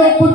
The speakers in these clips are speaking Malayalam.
de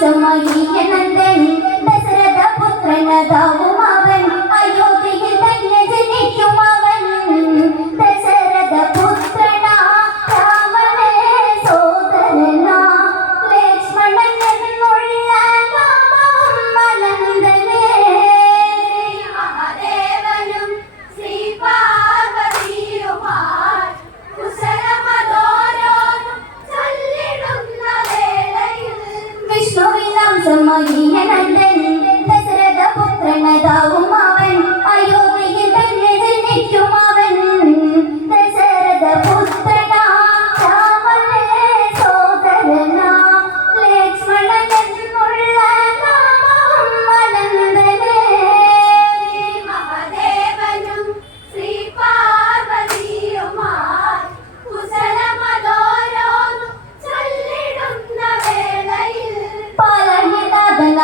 സമീഹനന്ദൻ ദശരഥ പുത്രനതാവും.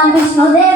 なんですので